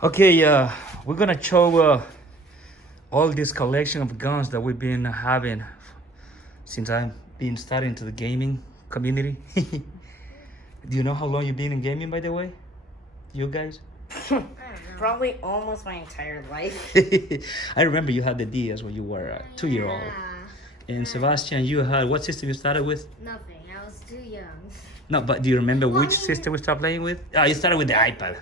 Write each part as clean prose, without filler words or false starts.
Okay, we're gonna show all this collection of guns that we've been having since I've been starting to the gaming community. Do you know how long you've been in gaming, by the way? You guys? Probably almost my entire life. I remember you had the DS when you were a 2-year-old. And Sebastian, you had what system you started with? Nothing. I was too young. No, but do you remember Well, which system we started playing with? Oh, you started with the iPad.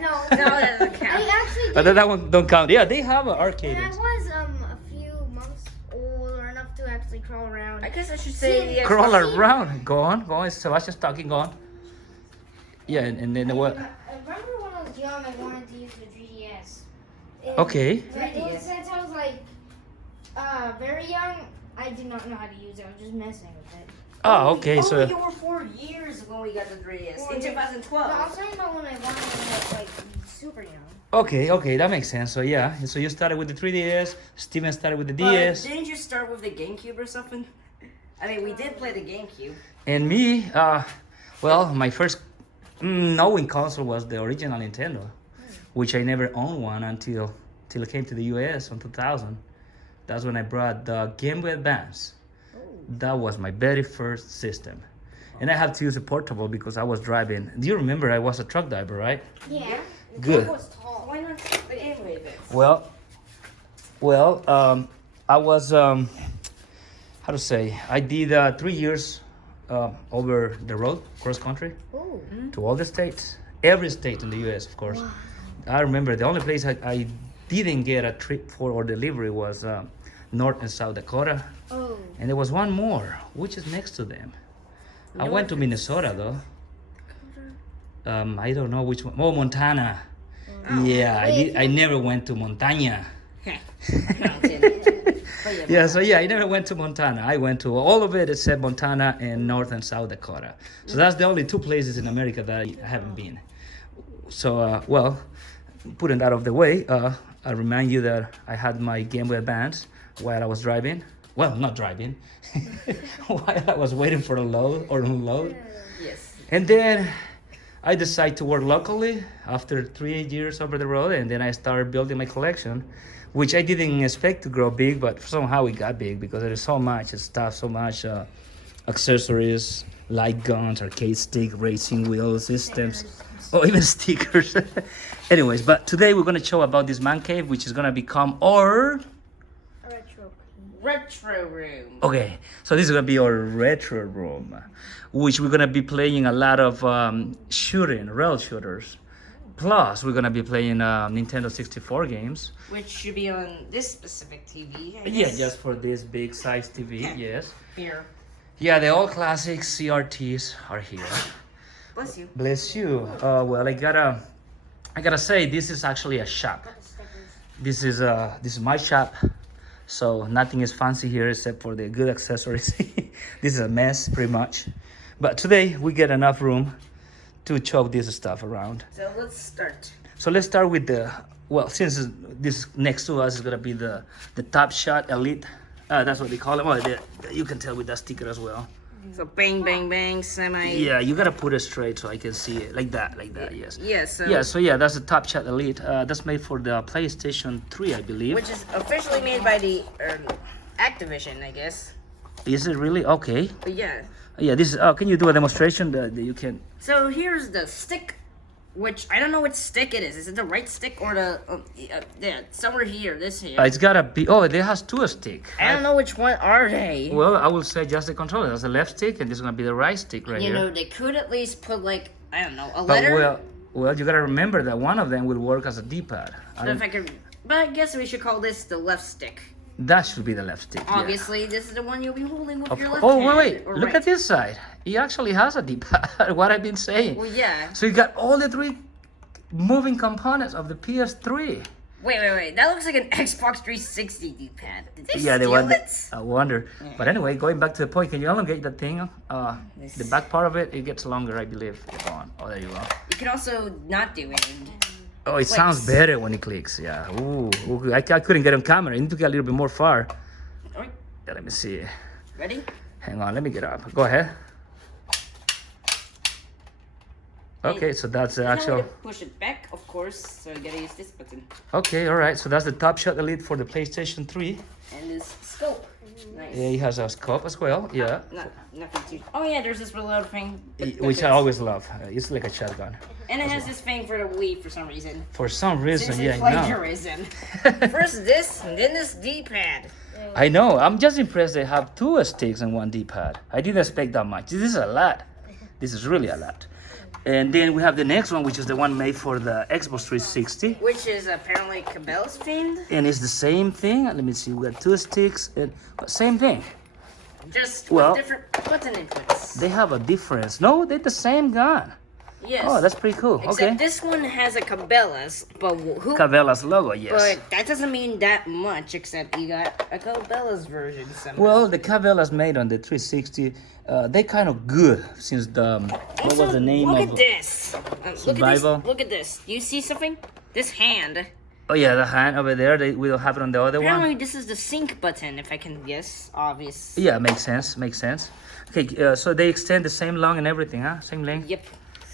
No, No, that doesn't count. I actually But did. that one don't count. Yeah, they have an arcade. When I was a few months old or enough to actually crawl around. I guess I should say the Crawl around. Go on. Sebastian's talking. Go on. Yeah, and then what? I remember when I was young, I wanted to use the 3DS. Okay. But since I was like very young, I did not know how to use it. I was just messing with it. Oh, okay. So you were 4 years when we got the 3DS 4 in years. 2012. No, I'm talking about when I wanted to like super young. okay, that makes sense. So yeah, so you started with the 3DS. Steven started with the But DS, didn't you start with the GameCube or something? I mean, we did play the GameCube. and me. Well, my first knowing console was the original Nintendo, which I never owned one until it came to the US in 2000. That's when I brought the Game Boy Advance. That was my very first system. And I had to use a portable because I was driving. Do you remember I was a truck driver, right? Yeah. Good. It was tall. Why not the Game Boy Advance? Well, I was, how to say, I did 3 years over the road, cross country, Ooh. to all the states, every state in the US, of course. I remember the only place I didn't get a trip for or delivery was North and South Dakota. Oh. And there was one more, which is next to them. I went to Minnesota though. I don't know which one. Oh, Montana. Yeah, I never went to Montana. Yeah, so yeah, I never went to Montana. I went to all of it except Montana and North and South Dakota. So that's the only 2 places in America that I haven't been. So, well, putting that out of the way, I remind you that I had my Game Boy Advance while I was driving. Well, not driving. While I was waiting for a load or unload. Yes. And then I decided to work locally after 3 years over the road, and then I started building my collection, which I didn't expect to grow big, but somehow it got big because there is so much stuff, so much accessories, light guns, arcade stick, racing wheels, systems, even stickers. Anyways, but today we're going to show about this man cave, which is going to become our... Retro room. Okay, so this is gonna be our retro room, which we're gonna be playing a lot of shooting, rail shooters. Plus, we're gonna be playing Nintendo 64 games. Which should be on this specific TV. I Yeah, guess. just for this big size TV. Yes. Here. Yeah, the all classic CRTs are here. Bless you. Bless you. Well, I gotta say, this is actually a shop. This is my shop. So nothing is fancy here except for the good accessories. This is a mess, pretty much. But today we get enough room to chop this stuff around. So let's start. So let's start with since this next to us is gonna be the Top Shot Elite. That's what they call it. Well, you can tell with that sticker as well. So bang, bang, bang, semi. Yeah, you gotta put it straight so I can see it like that, yes. Yes. Yeah, so yeah, that's the Top Shot Elite. That's made for the PlayStation 3, I believe. Which is officially made by the Activision, I guess. Is it really? Okay. But yeah. Yeah, this is. Can you do a demonstration that you can? So here's the stick, which I don't know which stick it is. Is it the right stick or the yeah, somewhere here, this here? It's gotta be. Oh, it has 2 sticks. I don't know which one are they. Well, I will say just the controller. That's the left stick, and this is gonna be the right stick right You here. know, they could at least put like I don't know a But letter. well, you gotta remember that one of them will work as a D-pad. If I could, but I guess we should call this the left stick. That should be the left stick. Yeah. Obviously, this is the one you'll be holding with your left Oh, hand. wait! or Look right. at this side. It actually has a D-pad. What I've been saying. Well, yeah. So you got all the 3 moving components of the PS3. Wait. That looks like an Xbox 360 D-pad. Did they Yeah, they steal want. it? I wonder. But anyway, going back to the point, can you elongate the thing? The back part of it gets longer, I believe. Go on. Oh, there you go. You can also not do it. Oh, it Clicks. sounds better when it clicks. Yeah. Ooh. I couldn't get on camera. I need to get a little bit more far. Alright, Yeah, let me see. ready? Hang on. Let me get up. Go ahead. Okay, so that's the There's no way actual. to push it back, of course, so you gotta use this button. Okay, all right. So that's the Top Shot Elite for the PlayStation 3. And this scope. Nice. Yeah, he has a scope as well. Yeah, Nothing too. Oh yeah, there's this reload thing. which I always love. It's like a shotgun. And it has this thing for the Wii for some reason. For some reason, Since yeah, it's I know. plagiarism. First this, and then this D-pad. I know. I'm just impressed they have 2 sticks and 1 D-pad. I didn't expect that much. This is a lot. This is really a lot. And then we have the next one, which is the one made for the Xbox 360. Which is apparently Cabela's themed. And it's the same thing. Let me see. We got 2 sticks and same thing. Just Well, with different button inputs. They have a difference. No, they're the same gun. Yes. Oh, that's pretty cool. Except Okay. this one has a Cabela's, but who? Cabela's logo, yes. But that doesn't mean that much, except you got a Cabela's version somehow. Well, the Cabela's made on the 360, they kind of good since the what was the name look of at this. Survival? Look at this. You see something? This hand. Oh yeah, the hand over there. We don't have it on the other Apparently, one. this is the sync button, if I can guess. Obvious. Yeah, makes sense. Makes sense. Okay, so they extend the same long and everything, huh? Same length. Yep.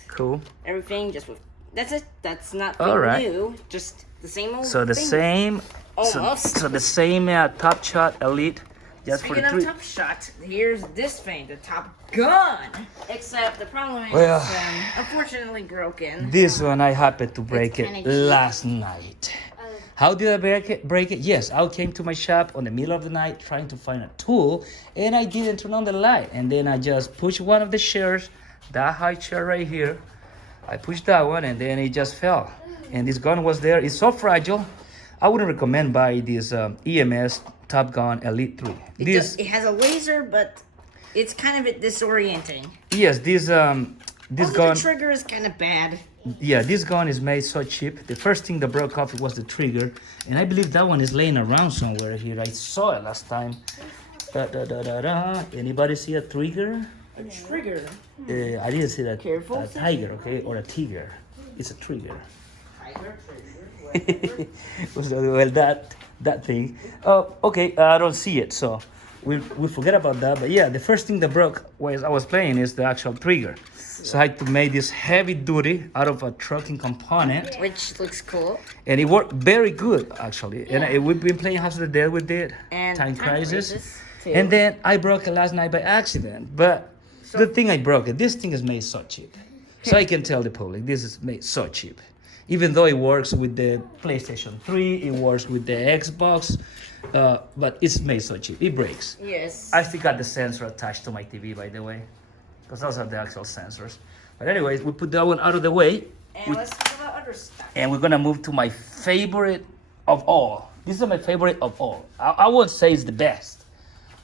Cool. Everything just with. That's it. That's not All right. new. Just the same old. So the thing. same. Almost. So the same Top Shot Elite, just Speaking for the of 3. Top Shot, here's this thing, the Top Gun. Except the problem is, Well, unfortunately broken. This one I happened to break It's it kinda cheap. last night. How did I break it? Yes, I came to my shop on the middle of the night trying to find a tool, and I didn't turn on the light. And then I just pushed one of the chairs, that high chair right here. I pushed that one, and then it just fell. And this gun was there. It's so fragile. I wouldn't recommend buy this EMS Top Gun Elite 3. It has a laser, but it's kind of disorienting. Yes, this Also, gun. the trigger is kind of bad. Yeah, this gun is made so cheap. The first thing that broke off was the trigger, and I believe that one is laying around somewhere here. I saw it last time. Anybody see a trigger? A trigger. I didn't see that. Careful. A tiger, okay, or a tiger. It's a trigger. Tiger, trigger, whatever. Well, that thing. Okay, I don't see it, so we forget about that. But yeah, the first thing that broke while I was playing is the actual trigger. So I had to make this heavy duty out of a trucking component. Which looks cool. And it worked very good, actually. And we've been playing House of the Dead with it, And Time Time Crisis. Crisis, too. And then I broke it last night by accident. But good thing I broke it. This thing is made so cheap. So I can tell the public, this is made so cheap. Even though it works with the PlayStation 3, it works with the Xbox, but it's made so cheap. It breaks. Yes. I still got the sensor attached to my TV, by the way. Because those are the actual sensors. But anyways, we put that one out of the way. And let's talk about other stuff. And we're gonna move to my favorite of all. This is my favorite of all. I won't say it's the best.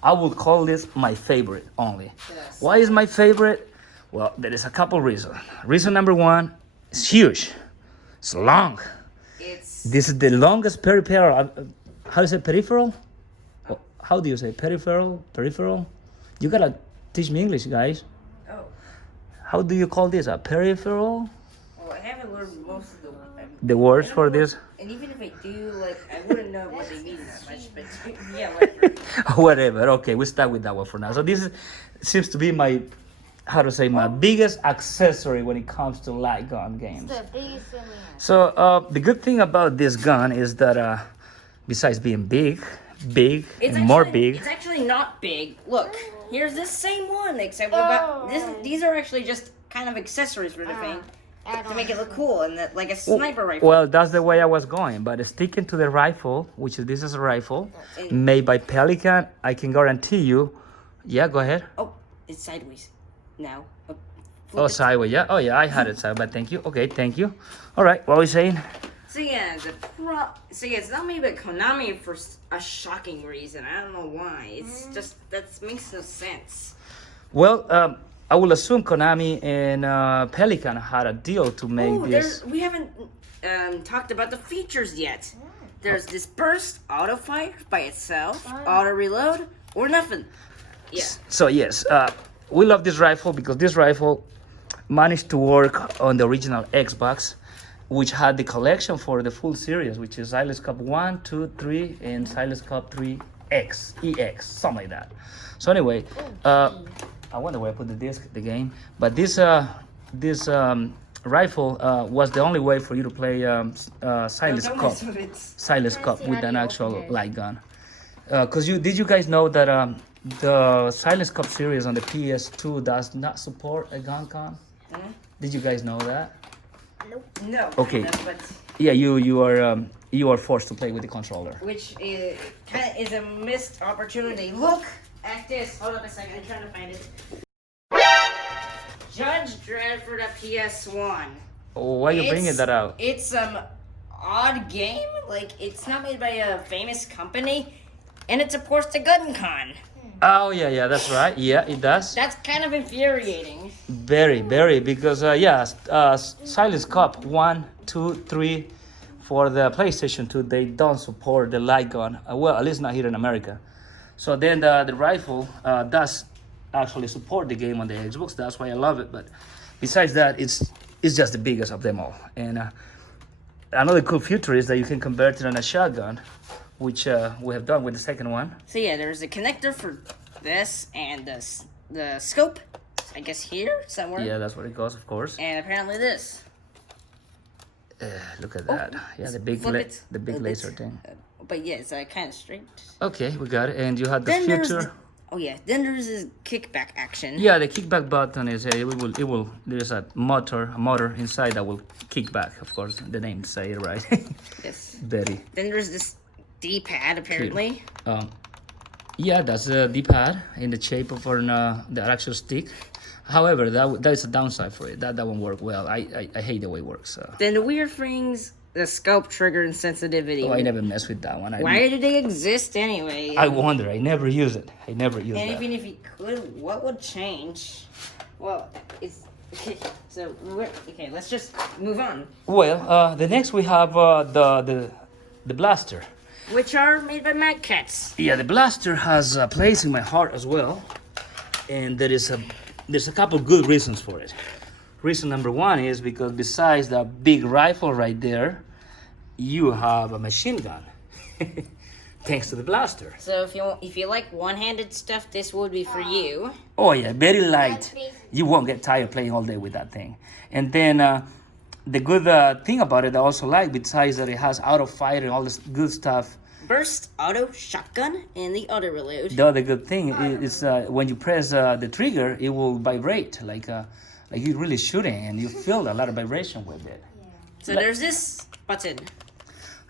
I will call this my favorite only. Yes. Why is my favorite? Well, there is a couple reasons. Reason number one, it's huge. It's long. It's This is the longest peripheral. How is it, peripheral? How do you say peripheral? Peripheral? You gotta teach me English, guys. oh, How do you call this? A peripheral? well, I haven't learned most of The words for this? And even if I do, like, I wouldn't know what they mean that much. But yeah, whatever. Whatever. Okay, we start with that one for now. So this seems to be my, how to say, my biggest accessory when it comes to light gun games. The biggest thing we have. So the good thing about this gun is that besides being big and more big. It's actually not big. Look, here's this same one, except about this. These are actually just kind of accessories for the thing to make it look cool and like a sniper rifle. Well, that's the way I was going. But sticking to the rifle, which is this is a rifle made by Pelican, I can guarantee you. Yeah, go ahead. Oh, it's sideways now. Oh, sideways. Yeah. Oh, yeah. I had it sideways. But thank you. Okay, thank you. All right. What were you saying? So yeah, it's not made by Konami for a shocking reason. I don't know why. It's just that makes no sense. Well, I will assume Konami and Pelican had a deal to make this. We haven't talked about the features yet. There's this burst, auto fire by itself, auto reload, or nothing. Yeah. So yes, we love this rifle because this rifle managed to work on the original Xbox, which had the collection for the full series, which is Silence-Cop 1, 2, 3, and Silence-Cop 3X, EX, something like that. So anyway, I wonder where I put the disc, the game. But this rifle was the only way for you to play silenced Don't cup, mess with it. silenced cup Let's see with how an you actual open it. light gun. Because did you guys know that the silenced cup series on the PS2 does not support a gun con? Mhm. Did you guys know that? No. Okay. That's what, Yeah, you are forced to play with the controller. which is kind of is a missed opportunity. Look at this. Hold on a second. I'm trying to find it. Judge Dredd for the PS1. Why are you bringing that out? It's some odd game. Like, it's not made by a famous company, and it supports the gun con. Oh yeah, that's right. Yeah, it does. That's kind of infuriating. Very, because Silence Cup 1, 2, 3 for the PlayStation 2, they don't support the light gun. Well, at least not here in America. So then the rifle does actually support the game on the Xbox. That's why I love it. But besides that, it's just the biggest of them all. And another cool feature is that you can convert it on a shotgun, which we have done with the second one. So yeah, there's a connector for this and the scope. I guess here somewhere. Yeah, that's where it goes, of course. And apparently this. Look at that. Yeah, the big Flip it the big a bit. laser thing. But yeah, it's kind of straight. Okay, we got it. And you had the Then there's future. then there's this kickback action. Yeah, the kickback button is it will there's a motor inside that will kick back, of course. The name say it right. Yes. Very. Then there's this D-pad apparently. Yeah, that's a D-pad in the shape of the actual stick. However, that is a downside for it. That won't work well. I hate the way it works. Then the weird things, the scope trigger and sensitivity. Oh, I never mess with that one. Why do they exist anyway? I wonder. I never use it. I never use And that. even if you could, what would change? Well, it's so okay. Let's just move on. Well, the next we have the blaster. Which are made by Mad Cats. Yeah, the blaster has a place in my heart as well, and there's a couple good reasons for it. Reason number one is because besides the big rifle right there, you have a machine gun, thanks to the blaster. So if you like one-handed stuff, this would be for you. Oh yeah, very light. You won't get tired playing all day with that thing. And then the good thing about it I also like, besides that it has auto fire and all this good stuff, Burst auto shotgun and the auto reload. the other good thing is when you press the trigger, it will vibrate like you're really shooting, and you feel a lot of vibration with it. So there's this button.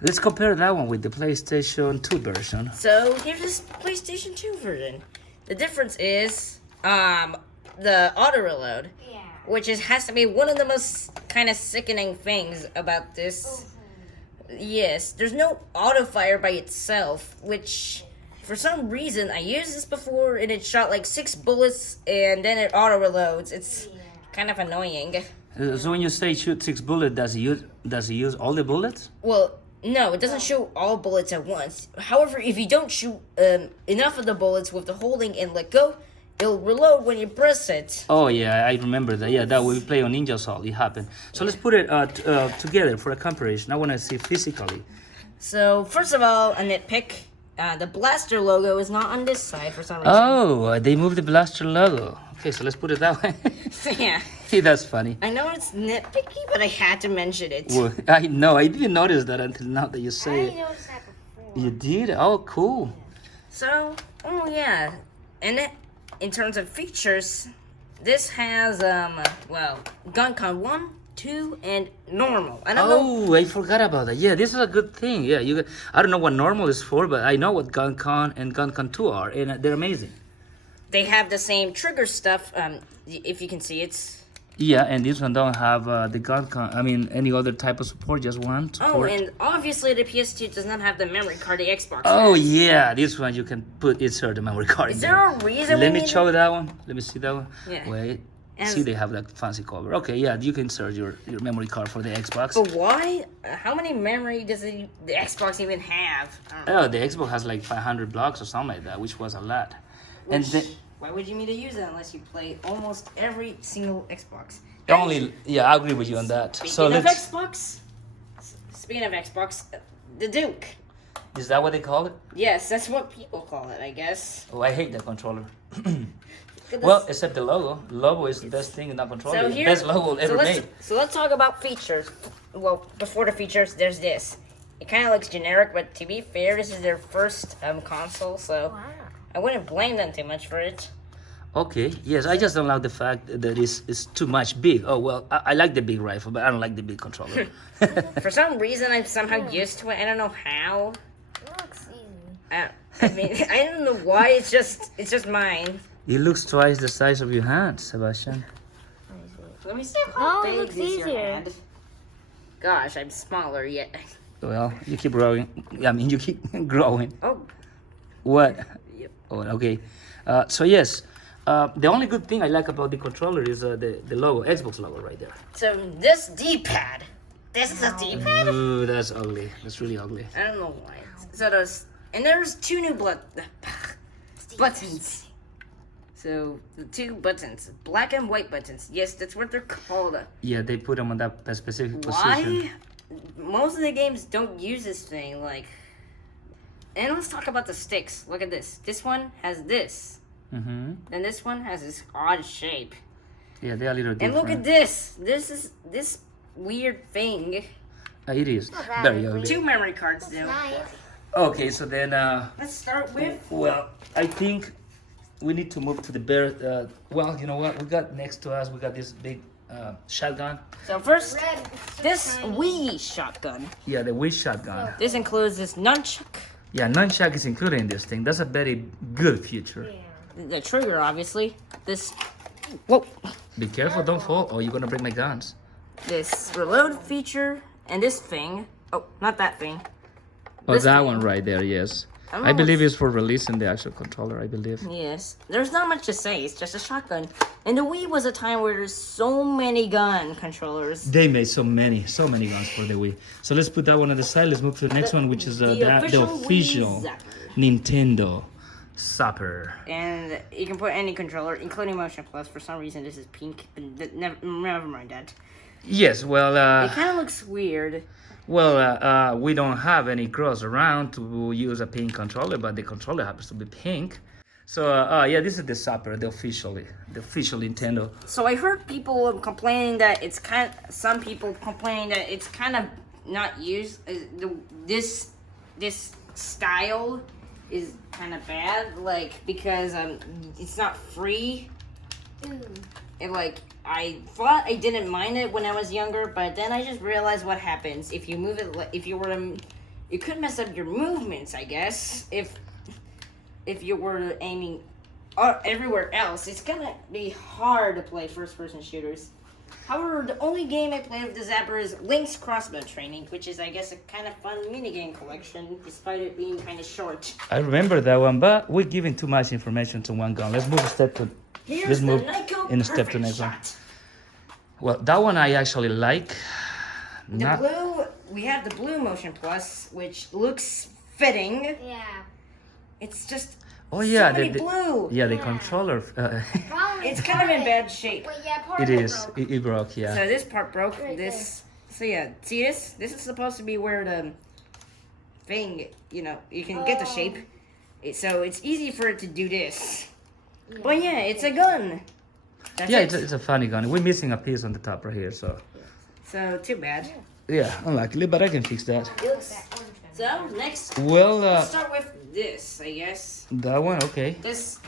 Let's compare that one with the PlayStation 2 version. So here's this PlayStation 2 version. The difference is the auto reload, Yeah. which has to be one of the most kind of sickening things about this. Yes, there's no auto fire by itself, which for some reason I used this before and it shot like 6 bullets and then it auto reloads. It's kind of annoying. So when you say shoot 6 bullets, does it use all the bullets? Well, no, it doesn't shoot all bullets at once. However, if you don't shoot enough of the bullets with the holding and let go, it'll reload when you press it. Oh yeah, I remember that. Yeah, that we play on Ninja Assault. It happened. So let's put it together for a comparison. I want to see physically. So, first of all, a nitpick. The blaster logo is not on this side for some reason. Oh, they moved the blaster logo. Okay, so let's put it that way. Yeah. Hey, that's funny. I know it's nitpicky, but I had to mention it. Well, I know. I didn't notice that until now that you I say already it. noticed that before. You did? Oh, cool. So, oh yeah. And in terms of features, this has, GunCon 1, 2, and normal. I don't know. Oh, I forgot about that. Yeah, this is a good thing. Yeah, I don't know what normal is for, but I know what GunCon and GunCon 2 are, and they're amazing. They have the same trigger stuff. If you can see, it's... Yeah, and this one don't have the GunCon. I mean, any other type of support, just one support. Oh, and obviously the PS2 does not have the memory card the Xbox Oh has. yeah, this one you can insert the memory card. Is in there a reason Let we me need show that one. Let me see that one. Yeah. Wait. And- See, they have that fancy cover. Okay, yeah, you can insert your memory card for the Xbox. But why? How many memory does the Xbox even have? Oh, the Xbox has like 500 blocks or something like that, which was a lot. And then Why would you need to use it unless you play almost every single Xbox? I agree with you on that. Speaking of Xbox, the Duke. Is that what they call it? Yes, that's what people call it, I guess. Oh, I hate that controller. at Well, this. except the logo. Logo is the best thing in that controller. So The here, best logo ever made. let's talk about features. Well, before the features, there's this. It kind of looks generic, but to be fair, this is their first console, so I wouldn't blame them too much for it. Okay, yes, I just don't like the fact that it's too much big. Oh, well, I like the big rifle, but I don't like the big controller. For some reason, I'm somehow used to it. I don't know how. It looks easy. I mean, I don't know why. It's just mine. It looks twice the size of your hand, Sebastian. Let me see how No, it big looks is your easier. hand. Gosh, I'm smaller yet. Well, you keep growing. I mean, you keep growing. Oh, What? Yep. Oh, okay. So yes, the only good thing I like about the controller is the logo, Xbox logo right there. so this D-pad. This is a D-pad? Ooh, that's ugly. That's really ugly. I don't know why. So there's two new buttons. So the two buttons, black and white buttons. Yes, that's what they're called. Yeah, they put them on that specific position. Why? Most of the games don't use this thing. And let's talk about the sticks. Look at this. This one has this. Mm-hmm. And this one has this odd shape. Yeah, they're a little And different. look at this. This is this weird thing. It is Not bad, very ugly. ugly. Two memory cards though. Nice. Okay, so then, Let's start with. well, I think we need to move to the bear. Well, you know what? We got next to us. We got this big shotgun. So first, Red. this Wii shotgun. Yeah, the Wii shotgun. This includes this nunchuck, Yeah, nunchuck is included in this thing. That's a very good feature. Yeah. the trigger, obviously. This, whoa, Be careful, don't fall, or you're gonna break my guns. this reload feature, and this thing. Oh, not that thing. Oh, This that thing. one right there, yes. don't I know believe what's- it's for releasing the actual controller, I believe. Yes, there's not much to say. It's just a shotgun. And the Wii was a time where there's so many gun controllers. They made so many guns for the Wii. So let's put that one on the side. Let's move to the next one, which is the official Wii Zapper. Nintendo Zapper. And you can put any controller, including Motion Plus. For some reason, this is pink. But never mind that. Yes, well, It kind of looks weird. we don't have any girls around to use a pink controller, but the controller happens to be pink. So, yeah, this is the Zapper, the official Nintendo. So I heard people complaining that it's kind. Some people complaining that it's kind of not used. This style is kind of bad, because it's not free. Ooh. And I thought I didn't mind it when I was younger, but then I just realized what happens if you move it. If you were to, it could mess up your movements, I guess. If you were aiming everywhere else, it's gonna be hard to play first-person shooters. However, the only game I played with the Zapper is Link's Crossbow Training, which is, I guess, a kind of fun minigame collection, despite it being kind of short. I remember that one, but we're giving too much information to one gun. Let's move a step to. Here's Let's the move Nyko in a step to the Perfect next one. Shot. Well, that one I actually like. The Not. blue, we have the blue Motion Plus, which looks fitting. Yeah. It's just Oh yeah, so many blue. yeah, the Yeah. controller. Problem is It's kind of in part bad shape. But yeah, part It of is. broke. It broke. Yeah. So this part broke. Right This. So yeah, see this? This is supposed to be where the thing, you can get the Oh. shape. So it's easy for it to do this. But yeah, it's a gun. That's Yeah, it. it's a funny gun. We're missing a piece on the top right here, so So too bad. yeah, unluckily, but I can fix that. It looks- So next, Well, let's start with this, I guess. that one, okay. This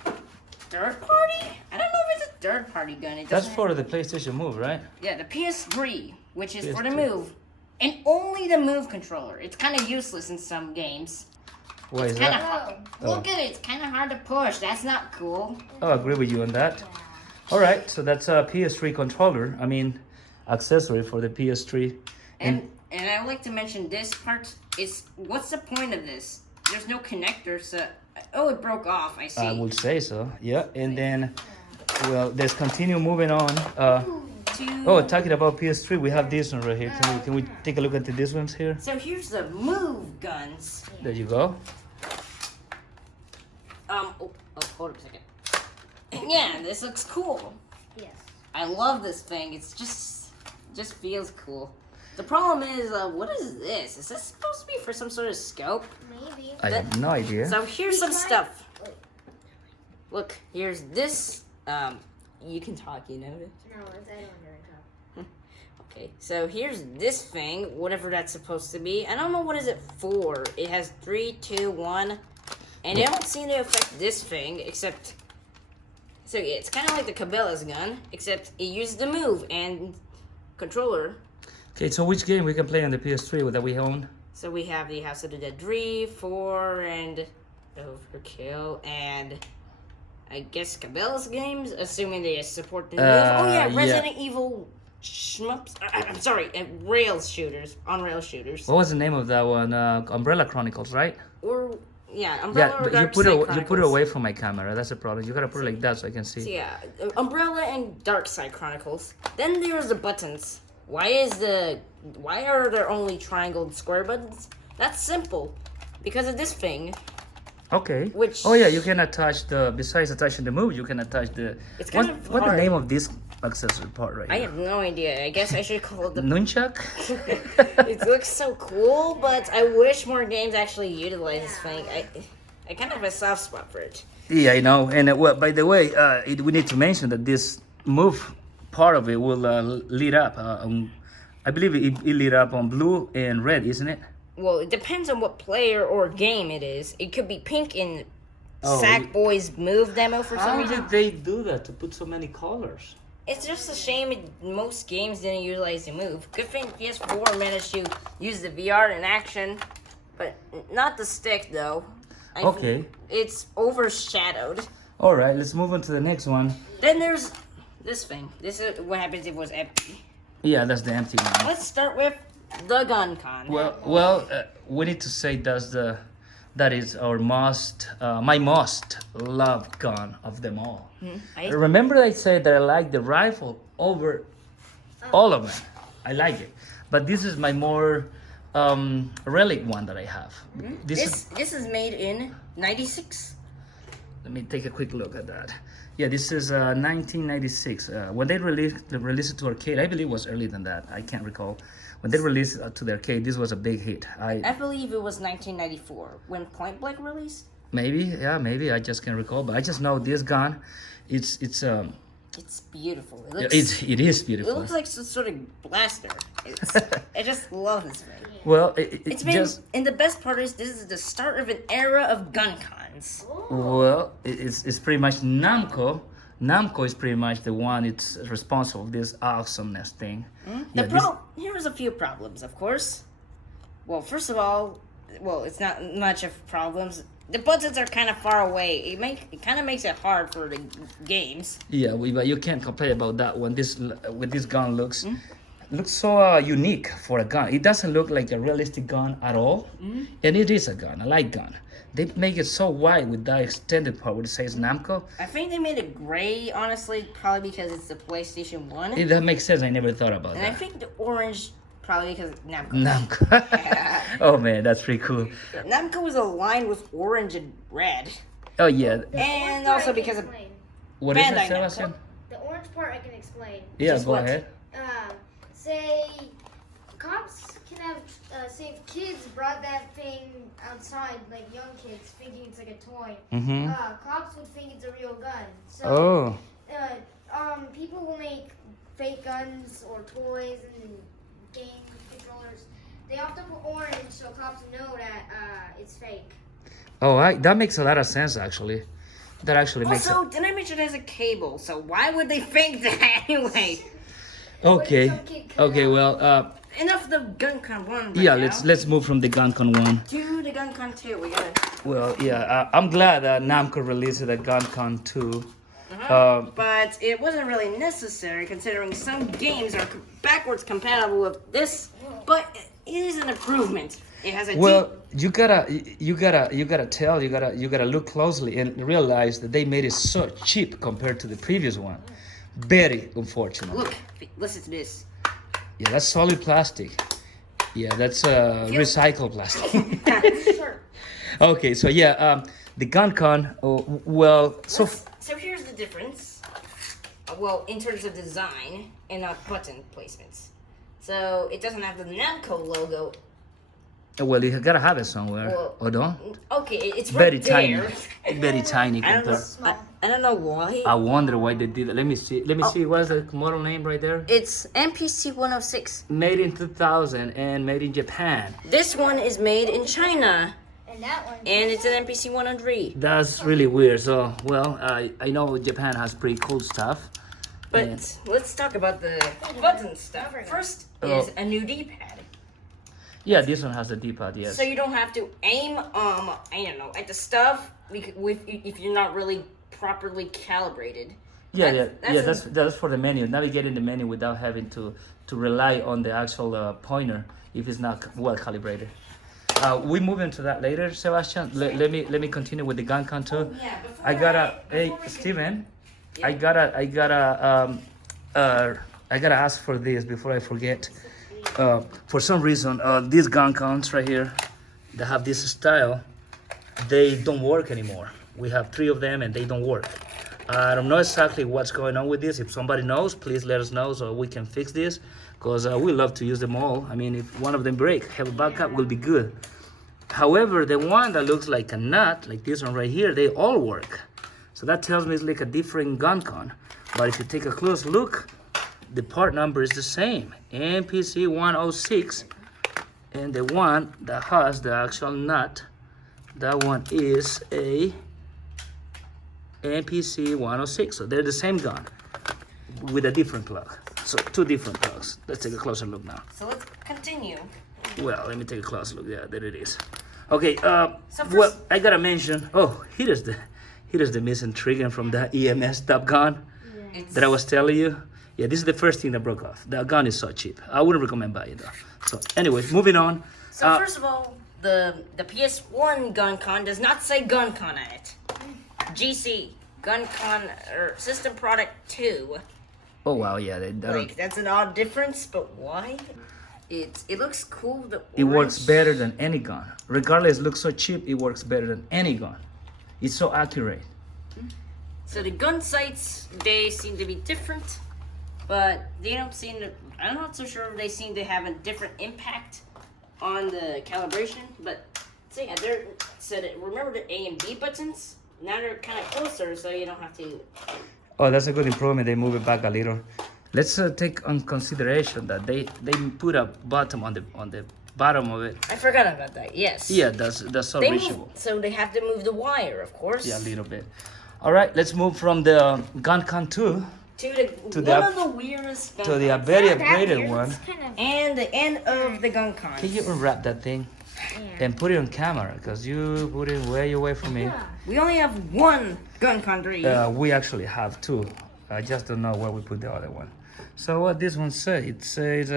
third party? I don't know if it's a third party gun. It That's doesn't for the PlayStation Move, right? Yeah, the PS3, which is for the PS3. Move. And only the Move controller. It's kind of useless in some games. Why is Kind that? of hard. Oh. Look at it. It's kind of hard to push. That's not cool. Oh, I agree with you on that. All right, so that's a PS3 controller. I mean, accessory for the PS3. And I would like to mention this part. Is what's the point of this? There's no connector, so it broke off. I see. I would say so. Yeah, and then, well, let's continue moving on. Oh, talking about PS3, we have this one right here. Can we take a look at these ones here? So here's the Move guns. There you go. Hold up a second. Yeah, this looks cool. Yes. I love this thing. It's just feels cool. The problem is, what is this? Is this supposed to be for some sort of scope? Maybe. I have no idea. So here's some Wait, stuff. Look, here's this You can talk, you know. No, I don't know. Okay, so here's this thing, whatever that's supposed to be. I don't know what is it for. It has 3, 2, 1, and I don't seem to affect this thing, except... So yeah, it's kind of like the Cabela's gun, except it uses the move and controller. Okay, so which game we can play on the PS3 that we own? So we have the House of the Dead 3, 4, and Overkill, and I guess Cabela's games, assuming they support the move. Oh yeah, Resident Evil shmups. I'm sorry, rail shooters, on rail shooters. What was the name of that one? Umbrella Chronicles, right? Or yeah, Umbrella or but Dark you Side put Chronicles. it away from my camera. That's the problem. You gotta put it like that so I can see. So yeah, Umbrella and Dark Side Chronicles. Then there's the buttons. Why are there only triangle and square buttons? That's simple, because of this thing. Okay. Which... Oh yeah, you can attach besides attaching the move, you can attach the... It's kind of What's the hard. name of this accessory part right I here? have no idea. I guess I should call it the... Nunchuck? It looks so cool, but I wish more games actually utilize this thing. I kind of have a soft spot for it. Yeah, I know. And well, by the way, we need to mention that this move part of it will lit up. I believe it lit up on blue and red, isn't it? Well, it depends on what player or game it is. It could be pink in Oh, Sackboy's move demo for some How reason. did they do that to put so many colors? It's just a shame most games didn't utilize the move. Good thing PS4 managed to use the VR in action, but not the stick though. Okay. It's overshadowed. All right, let's move on to the next one. Then there's this thing. This is what happens if it was empty. Yeah, that's the empty one. Let's start with the gun con. Well, we need to say that is our my most loved gun of them all. Remember I said that I like the rifle over all of them. I like it, but this is my more relic one that I have. This is made in '96. Let me take a quick look at that. Yeah, this is 1996. When they released it to arcade, I believe it was earlier than that. I can't recall. When they released it to the arcade, this was a big hit. I believe it was 1994 when Point Blank released. Maybe I just can't recall, but I just know this gun. It's beautiful. it is It beautiful. looks like some sort of blaster. I just love this thing. Well, It's been, and the best part is this is the start of an era of gun cons. Well, it's pretty much Namco. Namco is pretty much the one it's responsible for this awesomeness thing. Here's a few problems, of course. Well, first of all, it's not much of problems. The buttons are kind of far away. It kind of makes it hard for the games. Yeah, but you can't complain about that one. This gun looks so unique for a gun. It doesn't look like a realistic gun at all, and it is a gun, a light gun. They make it so wide with that extended part where it says Namco. I think they made it gray, honestly, probably because it's the PlayStation 1. That makes sense. I never thought about And that. I think the orange, probably because Namco. Namco. Oh man, that's pretty cool. Namco is aligned with orange and red. Oh yeah. And also because of What is Bandai it, Sebastian? The orange part I can explain. Yeah, Just go what? ahead. Say cops can have, say if kids brought that thing outside, like young kids, thinking it's like a toy, cops would think it's a real gun. So, people will make fake guns or toys and game controllers. They often put orange so cops know that it's fake. Oh, that makes a lot of sense actually. That actually makes Also, didn't I mention there's a cable? So why would they think that anyway? Okay. Well, Enough of the GunCon 1 right yeah. now. Let's move from the GunCon 1. To the GunCon 2. We gotta... Well, yeah. I'm glad that Namco released the GunCon 2. But it wasn't really necessary considering some games are backwards compatible with this. But it is an improvement. It has a you gotta look closely and realize that they made it so cheap compared to the previous one. Very unfortunate. Look, listen to this. Yeah, that's solid plastic. Yeah, that's recycled plastic. Okay, so yeah, the GunCon. So here's the difference. Well, in terms of design and button placements. So it doesn't have the Namco logo Well, you gotta have it somewhere. Well, or don't? Okay, it's Very right tiny. there. Very tiny I don't know. compared. I don't know why. I wonder why they did it. Let me see. Let me see. What's the model name right there? It's MPC 106. Made in 2000 and made in Japan. This one is made in China, And that one. and it's an MPC 103. That's really weird. So, well, I know Japan has pretty cool stuff. But And- let's talk about the button stuff. First is a new D-pad. Yeah, this one has a D-pad, yes. So you don't have to aim, I don't know, at the stuff if you're not really properly calibrated. That's for the menu. Navigating the menu without having to rely on the actual pointer if it's not well calibrated. We move into that later, Sebastian. Let me continue with the gun count too. I gotta, hey Steven, I gotta ask for this before I forget. For some reason, these gun counts right here, that have this style, they don't work anymore. We have 3 of them and they don't work. I don't know exactly what's going on with this. If somebody knows, please let us know so we can fix this, because we love to use them all. I mean, if one of them break, have a backup will be good. However, the one that looks like a nut, like this one right here, they all work. So that tells me it's like a different gun con. But if you take a close look, the part number is the same, MPC 106, and the one that has the actual nut, that one is a MPC 106. So they're the same gun with a different plug. So 2 different plugs. Let's take a closer look now. So let's continue. Well, let me take a closer look. Yeah, there it is. Okay. first- Well, I gotta mention. Oh, here's the missing trigger from the EMS Top Gun that I was telling you. Yeah, this is the first thing that broke off. The gun is so cheap. I wouldn't recommend buying it though. So, anyways, moving on. So first of all, the PS1 gun con does not say gun con on it. GC gun con or system product 2. Oh wow, yeah, they don't. Like that's an odd difference, but why? It looks cool. It works better than any gun. Regardless, it looks so cheap, it works better than any gun. It's so accurate. So the gun sights, they seem to be different, but they don't seem to, I'm not so sure if they seem to have a different impact on the calibration, but so yeah, remember the A and B buttons? Now they're kind of closer, so you don't have to. Oh, that's a good improvement. They move it back a little. Let's take on consideration that they put a button on the bottom of it. I forgot about that. Yes. Yeah, that's so They reachable. so they have to move the wire, of course. Yeah, a little bit. All right, let's move from the Gun Con 2 To the one of the weirdest gun to the cons. very Not that upgraded weird, one. it's kind of- And the end of the gun cons. Can you unwrap that thing Yeah. and put it on camera? Because you put it way away from me. We only have one gun con to read. We actually have 2. I just don't know where we put the other one. So what this one says, it says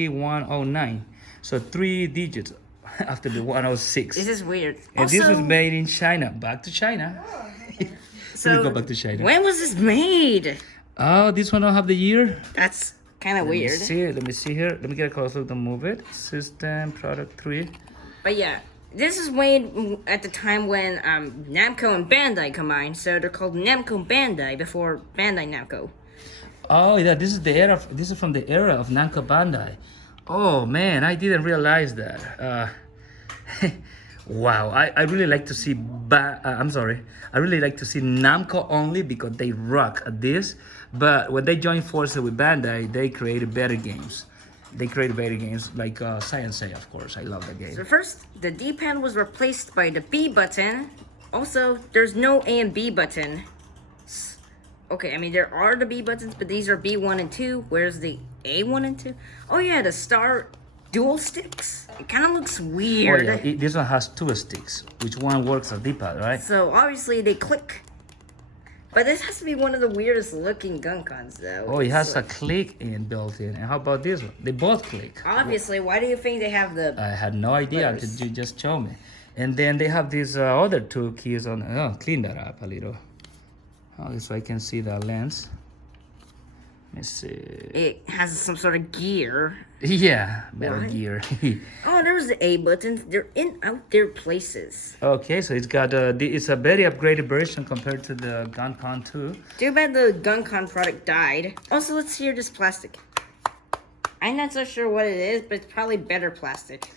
NC109. So 3 digits after the 106. This is weird. And this was made in China. Back to China. Let me go back to China. When was this made? Oh, this one don't have the year. That's kind of weird. Let me see here. Let me get a close look to move it. System product 3. But yeah, this is made at the time when Namco and Bandai combined, so they're called Namco Bandai before Bandai Namco. Oh yeah, this is from the era of Namco Bandai. Oh man, I didn't realize that. Wow, I really like to see I really like to see Namco only because they rock at this. But when they joined forces with Bandai, they created better games. They created better games like Science, of course. I love that game. So first, the D-pad was replaced by the B button. Also, there's no A and B button. Okay, I mean, there are the B buttons, but these are B1 and 2. Where's the A1 and 2? Oh yeah, the Star dual sticks. It kind of looks Oh weird. yeah, this one has 2 sticks, which one works as D-pad, right? So obviously they click. But this has to be one of the weirdest looking gun cons though. Oh, it has So, a click in built in. And how about this one? They both click. obviously, why do you think they have the... I had no idea until you just showed me. And then they have these other 2 keys on. Oh, clean that up a little. So I can see the lens. Let me see. It has some sort of gear. Yeah, Metal What? Gear. Oh, there's the A buttons. They're in out there places. Okay, so it's got it's a very upgraded version compared to the Gun Con 2. Too bad the GunCon product died. Also, let's hear this plastic. I'm not so sure what it is, but it's probably better plastic.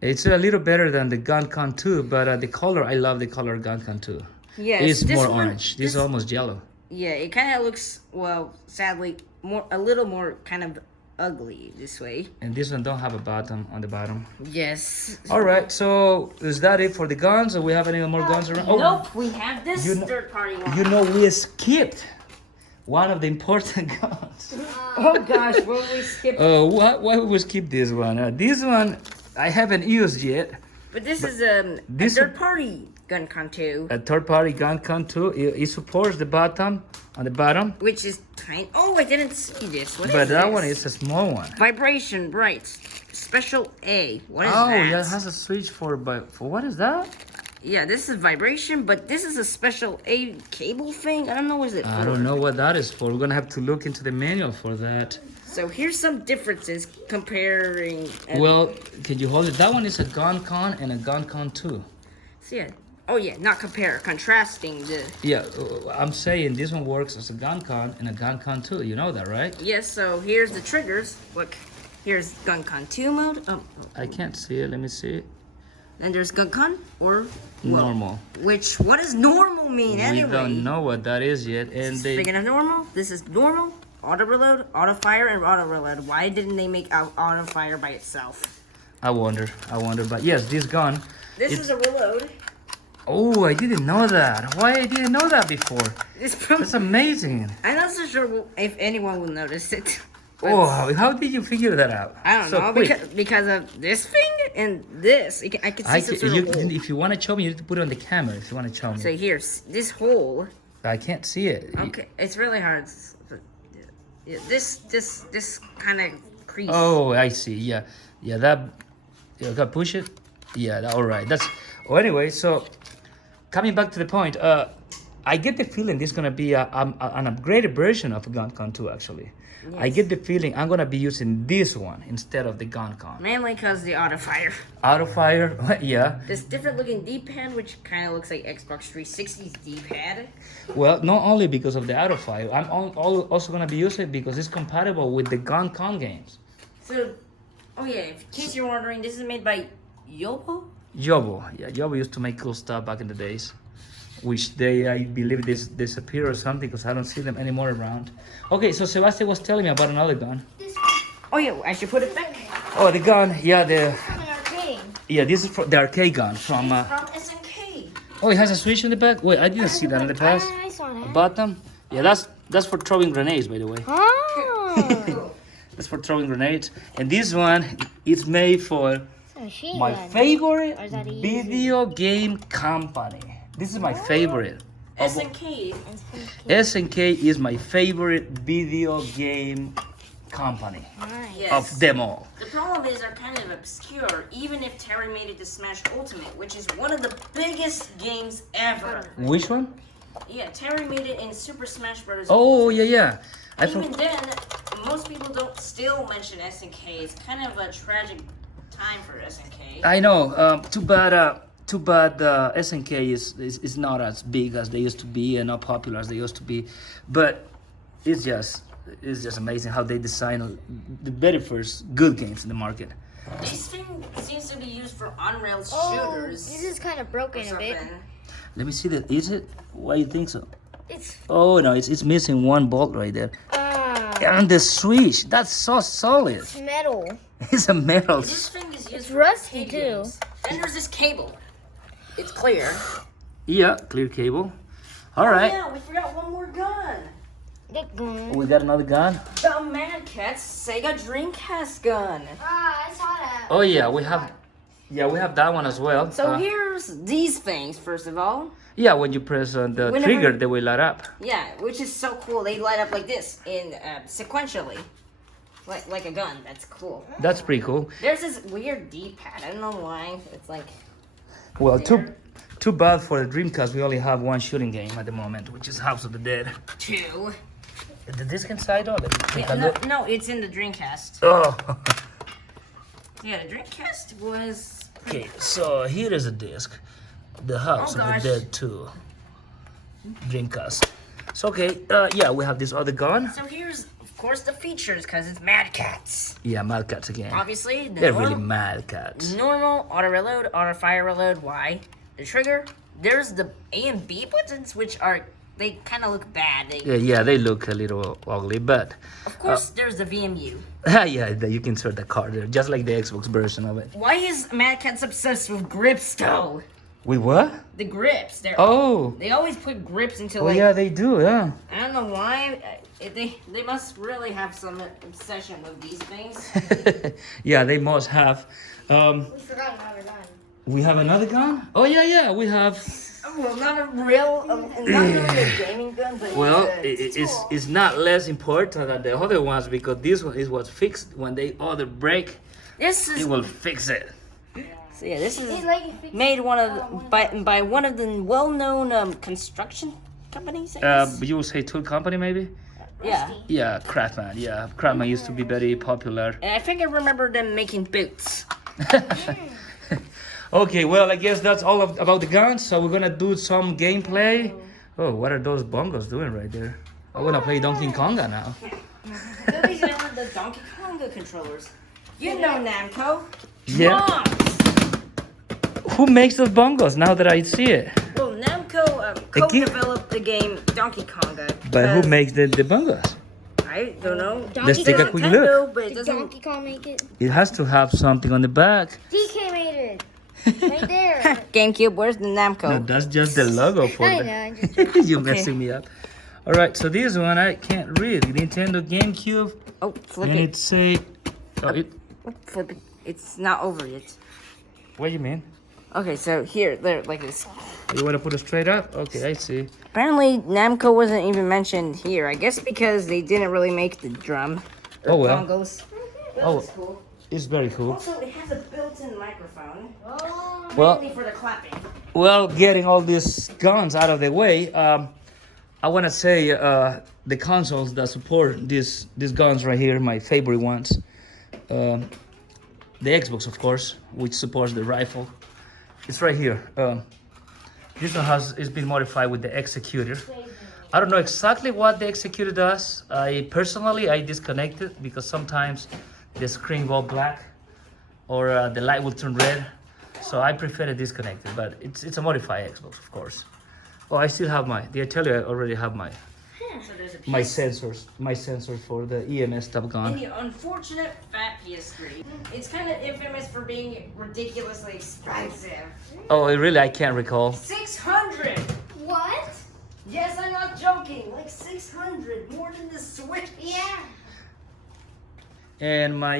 It's a little better than the GunCon 2, but the color, I love the color GunCon 2. Yes, It's this more one- orange. This is almost yellow. Yeah, it kind of looks, well, sadly, a little more kind of ugly this way. And this one don't have a button on the bottom. Yes. All right, so is that it for the guns? Or we have any more guns around? Nope, we have this You know- third-party one. You know, we skipped one of the important guns. Oh gosh, what did we skip? Why would we skip this one? This one I haven't used yet. But this is this- a third-party GunCon 2, A third-party GunCon 2. It supports the button on the bottom, which is tiny. Oh, I didn't see this. What is but that this? one is a small one. Vibration brights. Special A. What is Oh, that? yeah, it has a switch for what is that? Yeah, this is vibration, but this is a special A cable thing. I don't know what is it I for. don't know what that is for. We're gonna have to look into the manual for that. So here's some differences comparing. Well, can you hold it? That one is a GunCon and a GunCon 2. So yeah. Oh yeah, not compare, contrasting the. Yeah, I'm saying this one works as a GunCon and a GunCon 2. You know that, right? Yes. So here's the triggers. Look, here's GunCon 2 mode. I can't see it. Let me see it. And there's GunCon or Normal. what does normal mean anyway? We don't know what that is yet, and they. Speaking of normal, this is normal, auto reload, auto fire, and auto reload. Why didn't they make auto fire by itself? I wonder. But yes, this gun. This is a reload. Oh, I didn't know that. Why I didn't know that before? It's from. That's amazing. I'm not so sure if anyone will notice it. but Oh, how did you figure that out? I don't so know quick. because of this thing and this. I can see some sort of hole. If you want to show me, you need to put it on the camera. If you want to show me, So here's this hole. I can't see it. Okay, it's really hard. But yeah, this kind of crease. Oh, I see. Yeah. That. You got to push it. Yeah. All right. That's. Oh, anyway. So, coming back to the point. I get the feeling this is gonna be an upgraded version of GunCon 2. Actually, I get the feeling I'm gonna be using this one instead of the GunCon. Mainly because the auto fire. Auto fire. Yeah. This different looking D-pad, which kind of looks like Xbox 360's D-pad. Well, not only because of the auto fire, I'm also gonna be using it because it's compatible with the GunCon games. So, oh yeah, in case you're wondering, this is made by Yobo? Yobo, yeah, Yobo used to make cool stuff back in the days, which I believe, disappeared or something because I don't see them anymore around. Okay, so Sebastian was telling me about another gun. Oh yeah, I should put it back. Oh, the gun, yeah, From an arcade. this is the arcade gun from. From SNK. Oh, it has a switch in the back. Wait, I didn't see that in the past. I saw that. Bottom. Yeah, that's for throwing grenades, by the way. Oh. That's for throwing grenades. And this one is made for Machine my gun. favorite Or is that easy? video game company. This is my favorite. SNK. SNK is my favorite video game company Yes. of them all. The problem is they're kind of obscure, even if Terry made it to Smash Ultimate, which is one of the biggest games ever. Which one? Yeah, Terry made it in Super Smash Bros. Oh, yeah. Even then, most people don't still mention SNK. It's kind of a tragic time for SNK. I know. Too bad. SNK is not as big as they used to be and not popular as they used to be, but it's just amazing how they design the very first good games in the market. This thing seems to be used for on-rail Oh, shooters. this is kind of or broken a something. bit. Let me see that. Is it? Why do you think so? It's Oh no, it's missing one bolt right there. And the switch, that's so solid. it's metal. It's a metal. This thing is used It's for rusty, arcade too. games. Then there's this cable. It's clear. Yeah, clear cable. All right. Yeah, we forgot one more gun. The gun. We got another gun. The Mad Catz Sega Dreamcast gun. I saw that. Oh yeah, we have that one as well. So here's these things, first of all. Yeah, when you press on the Whenever- trigger, they will light up. Yeah, which is so cool. They light up like this in sequentially, like a gun. That's cool. That's pretty cool. There's this weird D-pad. I don't know why. It's like Well, too bad for the Dreamcast. We only have one shooting game at the moment, which is House of the Dead. 2. Is the disc inside? Oh, let me take Yeah, a no, look. no, it's in the Dreamcast. Oh. Yeah, the Dreamcast was. Okay, so here is a disc. The House Oh, of the gosh. Dead 2. Dreamcast. So okay, yeah, we have this other gun. So here's of course, the features, because it's Mad Cats. Yeah, mad cats again. Obviously, They're really mad cats. normal auto reload, auto fire reload. Why? The trigger. There's the A and B buttons, which are they kind of look bad. Yeah, they look a little ugly, but Of course, there's the VMU. yeah, you can insert the card there, just like the Xbox version of it. Why is Mad Catz obsessed with grips though? With what? The grips. Oh, They always put grips into oh like. yeah, they do. Yeah. I don't know why. They must really have some obsession with these things. Yeah, they must have. We forgot another gun. We have another gun. Oh yeah, we have. Well, not a real, not really a gaming gun, but Well, it's it's not less important than the other ones because this one is what's fixed. When they other break, this is. it will fix it. So yeah, this is They like it fixed- made by one of the well-known construction companies. I guess. You will say tool company maybe? Yeah, Yeah, Craftsman. Yeah, Craftsman used to be very popular. and I think I remember them making boots. Okay, well, I guess that's all about the guns. So we're gonna do some gameplay. Oh, what are those bongos doing right there? I wanna play Donkey Konga now. These are the Donkey Konga controllers. You know Namco. Yeah. Drums. Who makes those bongos now that I see it? Well, Namco co-developed the game Donkey Konga. But who 'cause makes the bongos? I don't know. Let's take a quick look. Nintendo, but it Did doesn't. Donkey Kong make it? It has to have something on the back. DK made it. Right there. GameCube, where's the Namco? No, that's just the logo for I the. know. I'm just joking. You're messing me up. All right, so this one I can't read. Nintendo GameCube, Oh, flip and it. it say. Oh, it. Oh, flip it. It's not over yet. What do you mean? Okay, so here, there, like this. You want to put it straight up? Okay, I see. Apparently, Namco wasn't even mentioned here. I guess because they didn't really make the drum. Or Oh, well. bongos. But Oh. it's cool. It's very cool. Also, it has a built-in microphone. Oh. Well, Mainly for the clapping. well, getting all these guns out of the way, I want to say the consoles that support these guns right here, my favorite ones. The Xbox, of course, which supports the rifle. It's right here. This one is been modified with the executor. I don't know exactly what the executor does. I disconnect it because sometimes the screen go black or the light will turn red. So I prefer to disconnect it, but it's a modified Xbox, of course. Oh, I still have did I tell you I already have So there's a my sensors for the EMS Top And Gun. the unfortunate fat PS3. It's kind of infamous for being ridiculously expensive. Oh, really? I can't recall. 600! What? Yes, I'm not joking. Like 600, more than the Switch. Yeah. And my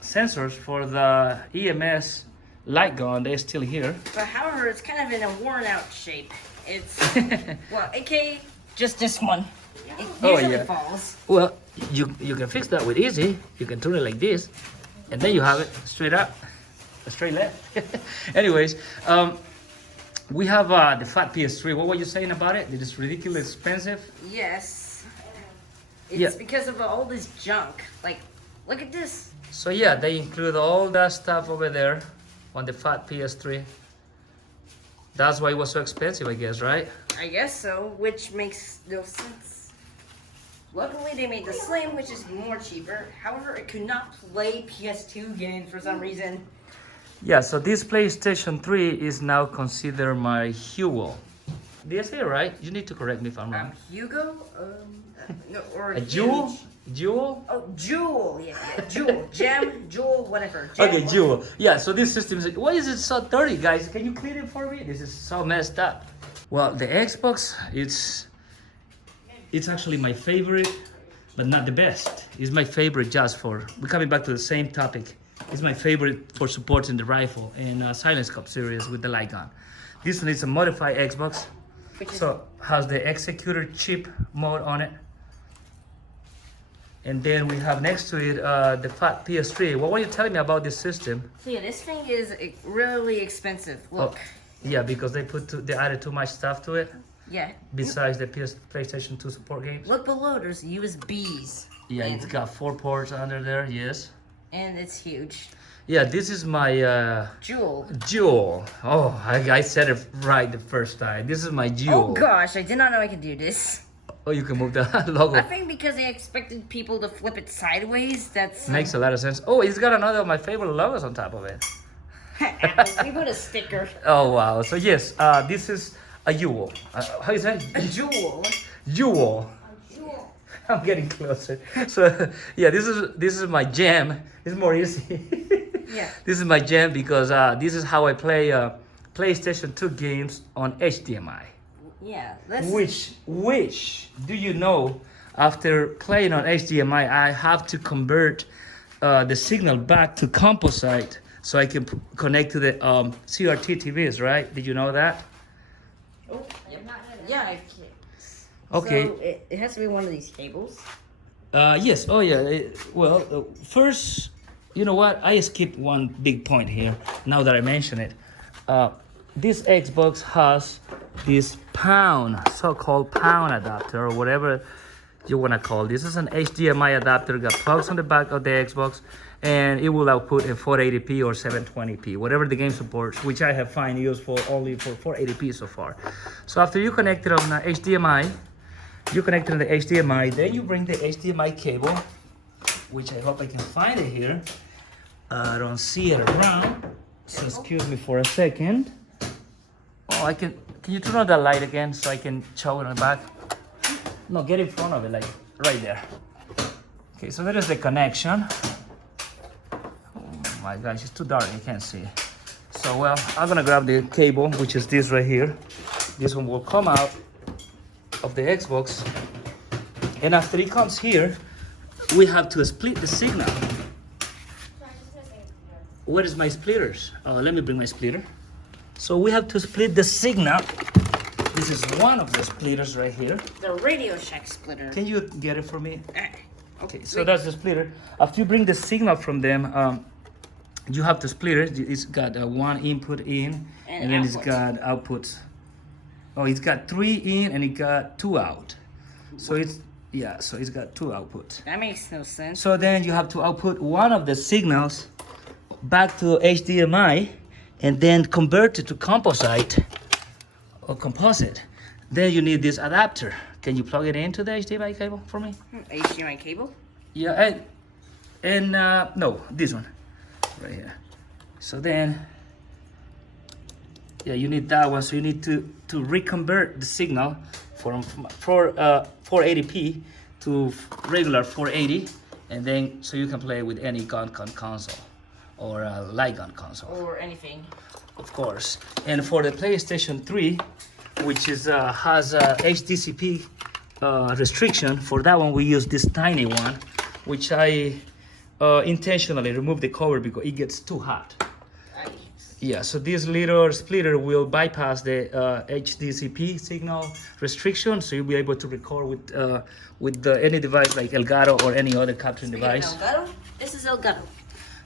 sensors for the EMS light gun, they're still here. But however, it's kind of in a worn out shape. It's, well, aka just this one. It Oh, usually yeah. falls. Well, you can fix that with easy. You can turn it like this, and then you have it straight up, straight left. Anyways, we have the fat PS3. What were you saying about it? It is ridiculously expensive. Yes. It's Yeah. because of all this junk. Like, look at this. So yeah, they include all that stuff over there on the fat PS3. That's why it was so expensive, I guess, right? I guess so, which makes no sense. Luckily, they made the Slim, which is more cheaper. However, it could not play PS2 games for some reason. Yeah, so this PlayStation 3 is now considered my Hugo. Did I say it right? You need to correct me if I'm wrong. Hugo? No, or A Jewel? Huge. Jewel? Oh, Jewel. Yeah, Jewel. Gem, Jewel, whatever. Gem, Okay, Jewel. Yeah, so this system is... Why is it so dirty, guys? Can you clean it for me? This is so messed up. Well, the Xbox, it's actually my favorite, but not the best. It's my favorite just for... We're coming back to the same topic. It's my favorite for supporting the rifle and Silence Scope series with the light gun. This one is a modified Xbox. So, has the executor chip mode on it. And then we have next to it the fat PS3. What were you telling me about this system? So yeah, this thing is really expensive. Look. Yeah, because they added too much stuff to it. Yeah. Besides the PlayStation 2 support games. Look below, there's USBs. Yeah, and, it's got 4 ports under there, yes. and it's huge. Yeah, this is my Jewel. Jewel. Oh, I said it right the first time. This is my Jewel. Oh gosh, I did not know I could do this. Oh, you can move the logo. I think because they expected people to flip it sideways. That's Makes a lot of sense. Oh, it's got another of my favorite logos on top of it. we put a sticker. Oh wow! So yes, this is a U-wall. How is that? A jewel. U-wall. I'm getting closer. So yeah, this is my jam. This is more easy. Yeah. This is my jam because this is how I play PlayStation 2 games on HDMI. Yeah. Which do you know? After playing on HDMI, I have to convert the signal back to Composite so I can connect to the CRT TVs. Right? Did you know that? Oh, yeah. I can't. Okay. So it has to be one of these cables. Yes. Oh, yeah. First, you know what? I skipped one big point here. Now that I mention it, this Xbox has this so-called pound adapter or whatever you want to call this. This is an HDMI adapter. Got plugs on the back of the Xbox, and it will output in 480p or 720p, whatever the game supports, which I have found useful only for 480p so far. So after you connect it on HDMI. You connect it to the HDMI, then you bring the HDMI cable, which I hope I can find it here. I don't see it around, so excuse me for a second. Oh, can you turn on that light again so I can show it on the back? No, get in front of it, like right there. Okay, so there is the connection. Oh my gosh, it's too dark, you can't see. So well, I'm gonna grab the cable, which is this right here. This one will come out of the Xbox, and after it comes here, we have to split the signal. Where is my splitters? Oh, let me bring my splitter. So we have to split the signal. This is one of the splitters right here. The Radio Shack splitter. Can you get it for me? Okay, So that's the splitter. After you bring the signal from them, you have to split it. It's got one input in, and then it's got outputs. Oh, it's got 3 in and it got 2 out. So it's got 2 outputs. That makes no sense. So then you have to output one of the signals back to HDMI and then convert it to Composite or Composite. Then you need this adapter. Can you plug it into the HDMI cable for me? HDMI cable? Yeah, and no, this one right here. So then, yeah, you need that one. So you need to reconvert the signal from 480p to regular 480, and then so you can play with any gun console or light gun console or anything, of course. And for the PlayStation 3, which is has a HDCP restriction, for that one we use this tiny one, which I intentionally removed the cover because it gets too hot. Yeah, so this little splitter will bypass the HDCP signal restriction, so you'll be able to record with any device like Elgato or any other capturing device. Elgato? This is Elgato.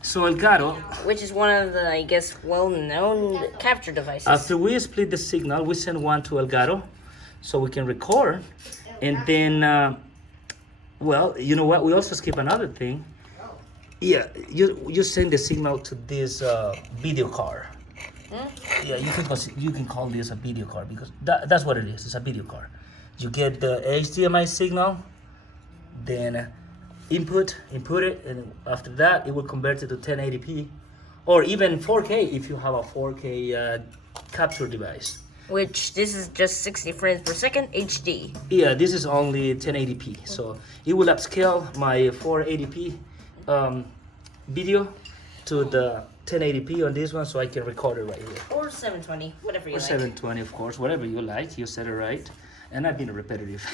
So Elgato, which is one of the, I guess, well-known capture devices. after we split the signal, we send one to Elgato, so we can record, and then, well, you know what? We also skip another thing. Yeah, you send the signal to this video card. Yeah, you can call this a video card because that's what it is. It's a video card. You get the HDMI signal, then input it, and after that it will convert it to 1080p, or even 4K if you have a 4K capture device. Which this is just 60 frames per second HD. Yeah, this is only 1080p, so it will upscale my 480p video to the 1080p on this one, so I can record it right here. Or 720, whatever you or like. 720, of course, whatever you like. You said it right, and I've been repetitive.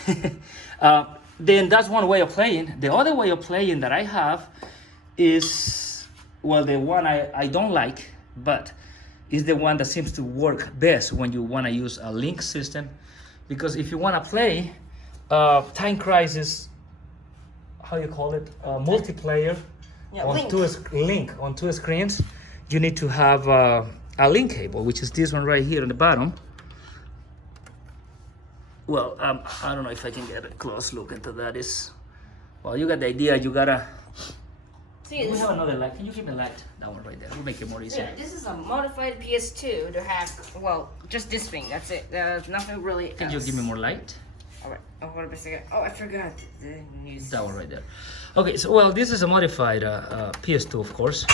Then that's one way of playing. The other way of playing that I have is, well, the one I don't like, but is the one that seems to work best when you want to use a link system, because if you want to play Time Crisis, how you call it, multiplayer, Yeah, on link. on 2 screens, you need to have a link cable, which is this one right here on the bottom. Well, I don't know if I can get a close look into that. Well, you got the idea. You gotta. See, We have another light. Can you give me light? That one right there. We'll make it more easy. yeah, this is a modified PS2 to have, well, just this thing. That's it. There's nothing really Can you else. give me more light? Alright, oh, hold up a second. Oh, I forgot the news. That one right there. Okay, so well, this is a modified PS2, of course.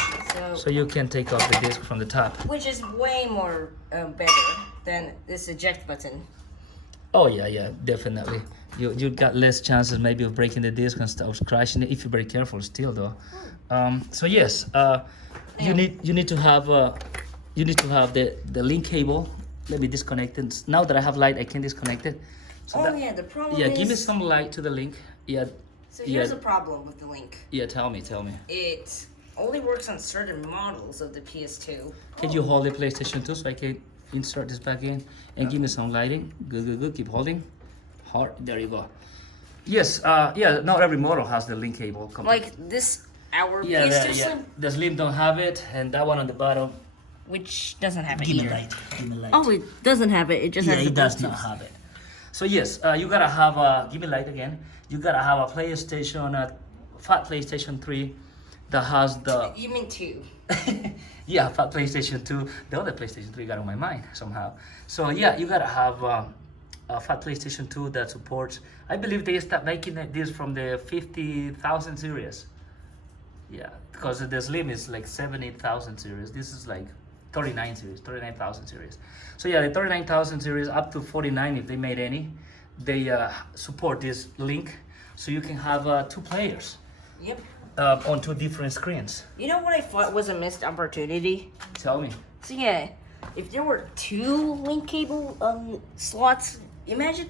So you can take off the disc from the top. Which is way more better than this eject button. Oh yeah, definitely. You got less chances maybe of breaking the disc and stuff, crashing it if you're very careful still though. So yes, you need to have the link cable. Let me disconnect it. Now that I have light, I can disconnect it. So the problem yeah, is... give me some light to the link. Yeah. So here's a problem with the link. Yeah, tell me. It only works on certain models of the PS2. Can you hold the PlayStation 2 so I can insert this back in and give me some lighting? Good. Keep holding. Hard. There you go. Yes. Yeah. Not every model has the link cable. Like this, our PS2 Slim, the Slim don't have it, and that one on the bottom. which doesn't have it Give me either. light. Give me light. Oh, it doesn't have it. It just has the it does Bluetooth. not have it. So yes, you gotta have a. Give me light again. You gotta have a PlayStation, fat PlayStation 3, that has the. You mean 2? Yeah, fat PlayStation 2. The other PlayStation 3 got on my mind somehow. So yeah, you gotta have a fat PlayStation 2 that supports. I believe they stopped making this from the 50,000 series. Yeah, because the Slim is like 70,000 series. This is like 39,000 series. So yeah, the 39,000 series up to 49 if they made any, they support this link, so you can have 2 players. Yep. On 2 different screens. You know what I thought was a missed opportunity? Tell me. So yeah, if there were 2 link cable slots, imagine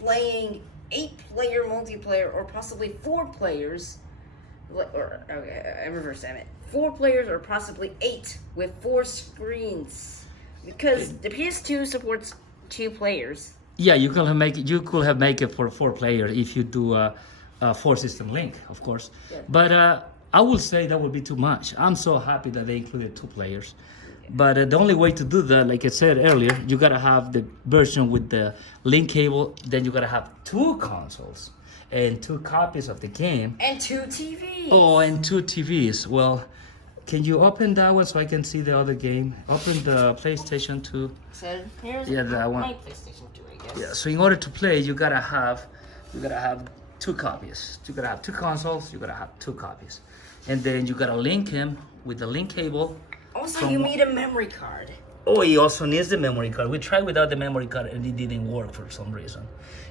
playing 8-player multiplayer or possibly 4 players. I reverse that. 4 players or possibly 8 with 4 screens, because the PS2 supports 2 players. Yeah, you could have make it for 4 players if you do a 4-system link, of course. Yeah. But I would say that would be too much. I'm so happy that they included 2 players. But the only way to do that, like I said earlier, you gotta have the version with the link cable. Then you gotta have 2 consoles and 2 copies of the game. And 2 TVs. Oh, and 2 TVs. Well, can you open that one so I can see the other game? Open the PlayStation 2. So here's that one. my PlayStation 2, I guess. Yeah. So in order to play, you gotta have 2 copies. You gotta have 2 consoles. You gotta have 2 copies, and then you gotta link him with the link cable. Also, you need a memory card. Oh, he also needs the memory card. We tried without the memory card and it didn't work for some reason.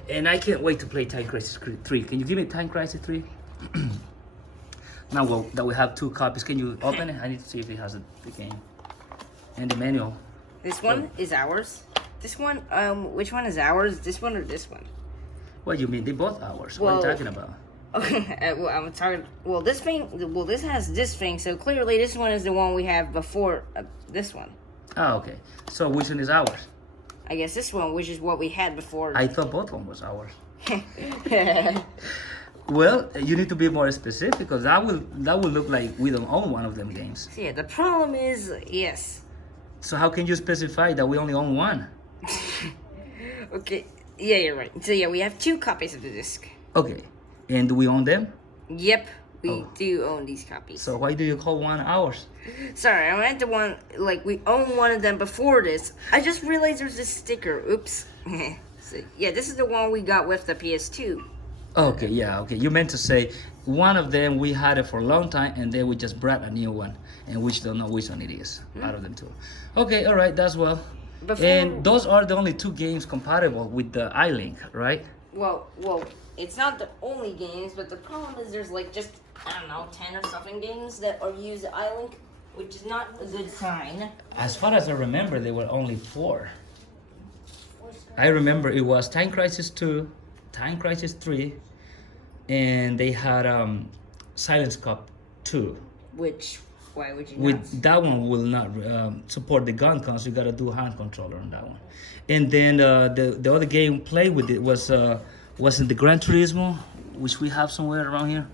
And I can't wait to play Time Crisis 3. Can you give me Time Crisis 3? Now that we have 2 copies, can you open it? I need to see if it has the game and the manual. This one is ours. This one, which one is ours? This one or this one? What do you mean? They're both ours. Well, what are you talking about? Well, I'm talking. Well, this thing. Well, this has this thing. So clearly, this one is the one we have before this one. Oh, okay. So which one is ours? I guess this one, which is what we had before. I thought both of them was ours. Well, you need to be more specific because that will look like we don't own one of them games. Yeah, the problem is yes. So how can you specify that we only own one? Okay. Yeah, you're right. So yeah, we have 2 copies of the disc. Okay. And do we own them? Yep, we do own these copies. So why do you call one ours? Sorry, I meant the one, like, we own one of them before this. I just realized there's this sticker. Oops. So, yeah, this is the one we got with the PS2. Okay, yeah, okay. You meant to say one of them we had it for a long time and then we just brought a new one and we don't know which one it is out of them 2. Okay, all right, that's well. And those are the only 2 games compatible with the iLink, right? Well, it's not the only games, but the problem is there's like just, I don't know, 10 or something games that are used iLink, which is not a good sign. As far as I remember, there were only 4. I remember it was Time Crisis 2, Time Crisis 3, and they had Silence Cup 2. Which, why would you not? With that one will not support the gun console. You gotta do hand controller on that one. And then the other game played with it wasn't the Gran Turismo, which we have somewhere around here.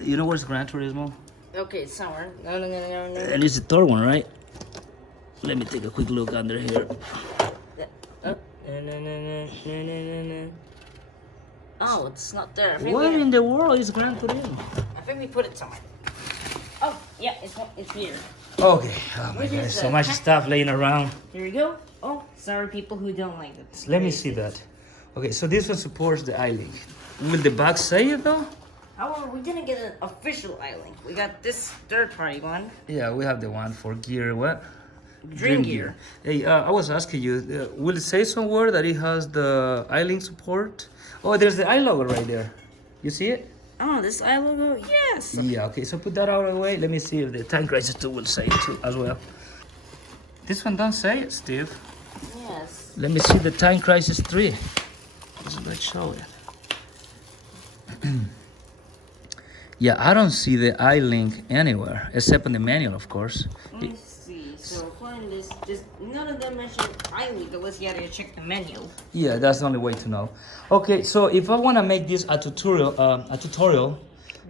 You know where's Gran Turismo? Okay, it's somewhere. No. And it's the 3rd one, right? Let me take a quick look under here. No. Oh, it's not there. What in the world is Gran Turismo? I think we put it somewhere. Oh, yeah, it's here. Okay. Oh my God, so much stuff laying around. Here we go. Oh, sorry, people who don't like it. Let me see that. Okay, so this one supports the iLink. Will the box say it though? However, we didn't get an official iLink. We got this third-party one. Yeah, we have the one for gear, what? Dream Gear. Hey, I was asking you, will it say somewhere that it has the iLink support? Oh, there's the iLogo right there. You see it? Oh, this iLogo? Yes. Yeah, okay, so put that out of the way. Let me see if the Time Crisis 2 will say it too as well. This one don't say it, Steve. Yes. Let me see the Time Crisis 3. Let's show it. Yeah, I don't see the iLink anywhere, except in the manual, of course. Let me see. So according to this, none of them mention iLink unless you had to check the menu. Yeah, that's the only way to know. Okay, so if I want to make this a tutorial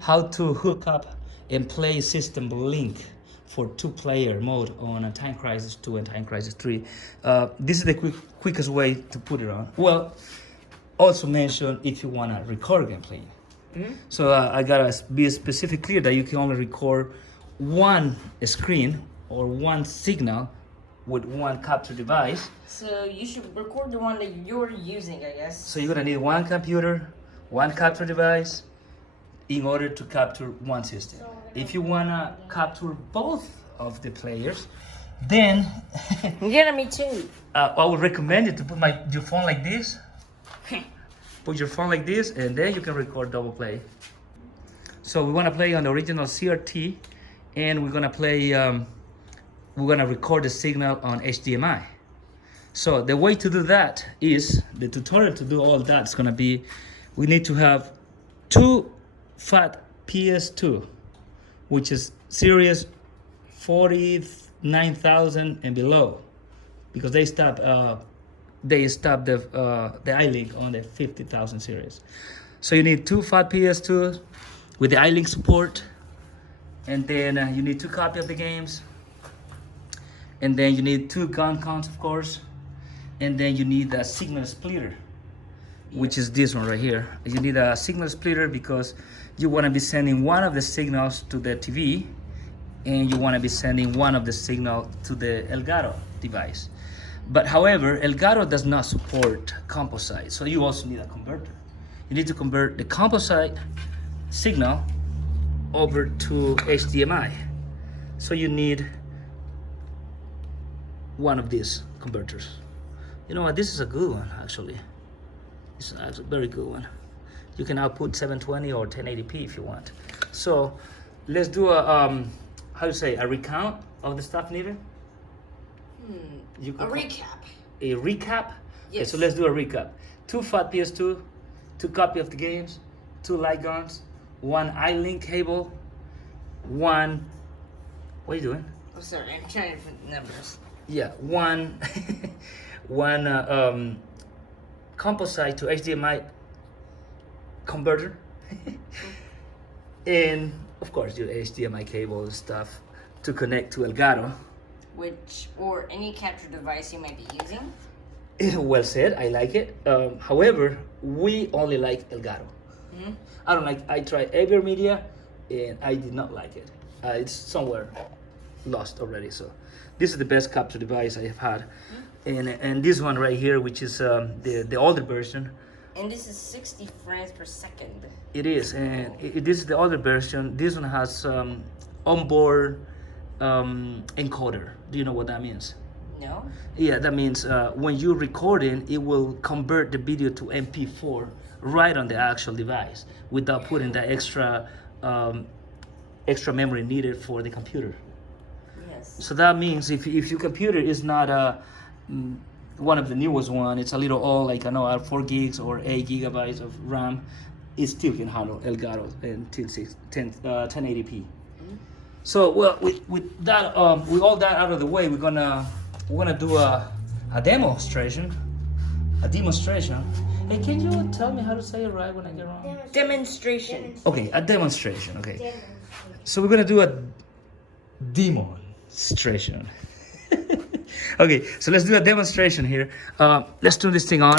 how to hook up and play System Link for 2-player mode on a Time Crisis 2 and Time Crisis 3, this is the quickest way to put it on. Well, also mention if you want to record gameplay. So I gotta be specific clear that you can only record one screen or one signal with one capture device. So you should record the one that you're using, I guess. So you're gonna need one computer, one capture device in order to capture one system. If you wanna capture both of the players, then Yeah, me too. I would recommend you to put your phone like this. Put your phone like this, and then you can record double play. So we want to play on the original CRT, and we're gonna play. We're gonna record the signal on HDMI. So the way to do that is the tutorial to do all that is gonna be. We need to have 2 fat PS2, which is series 49,000 and below, because they stop the iLink on the 50,000 series. So you need 2 fat PS2 with the iLink support, and then you need 2 copies of the games, and then you need 2 gun counts, of course, and then you need a signal splitter, which is this one right here. You need a signal splitter because you want to be sending one of the signals to the TV, and you want to be sending one of the signal to the Elgato device. But however, Elgato does not support Composite, so you also need a converter. You need to convert the Composite signal over to HDMI. So you need one of these converters. You know what, this is a good one actually. This is a very good one. You can output 720 or 1080p if you want. So let's do a, a recount of the stuff needed. A recap. A recap? Yes. Okay, so let's do a recap. 2 fat PS2, 2 copy of the games, 2 light guns, 1 iLink cable, 1... What are you doing? Oh, sorry, I'm trying to put numbers. Yeah, 1 Composite to HDMI converter, and of course your HDMI cable and stuff to connect to Elgato. Or any capture device you might be using. Well said, I like it. However, we only like Elgato. I don't like. I tried AverMedia, and I did not like it. It's somewhere lost already. So, this is the best capture device I have had, and this one right here, which is the older version. And this is 60 frames per second. It is, and this is the older version. This one has onboard encoder. Do you know what that means? No. Yeah, that means when you're recording, it will convert the video to MP4 right on the actual device without putting the extra memory needed for the computer. Yes. So that means if your computer is not one of the newest one, it's a little old, like 4 gigs or 8 gigabytes of RAM, it still can handle Elgato and 1080p. So well, with that, with all that out of the way, we're gonna do a demonstration. Hey, can you tell me how to say it right when I get wrong? Demonstration. Okay, a demonstration. Okay, so we're gonna do a demonstration. Okay, so let's do a demonstration here. Let's turn this thing on.